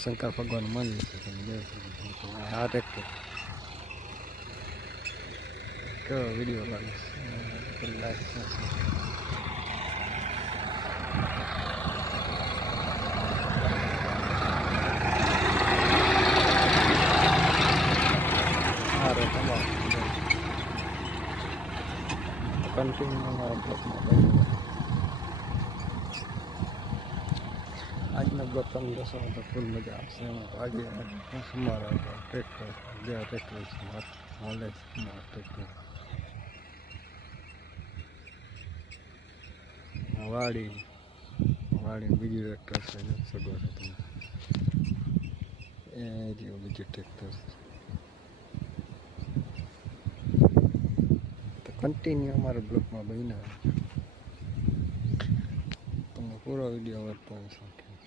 શંકર ભગવાન મંદિર છે. આ ટ્રેક્ટર કેવો વિડીયો લાગે છે. કન્ટિન્યુ મારા બ્લોકમાં આજનો બ્લોક તમે જોશો તો ફૂલ મજા આવશે. એમાં આજે અમારા ટ્રેક્ટર જે ટ્રેક્ટર છે હાલે છે ટ્રેક્ટર વાડી બીજું ટ્રેક્ટર છે સગો છે તમે એ જેવું બીજું ટ્રેક્ટર તો કન્ટિન્યુ અમારા બ્લોકમાં બન્યા તમને પૂરો વિડીયો વર્તો છે.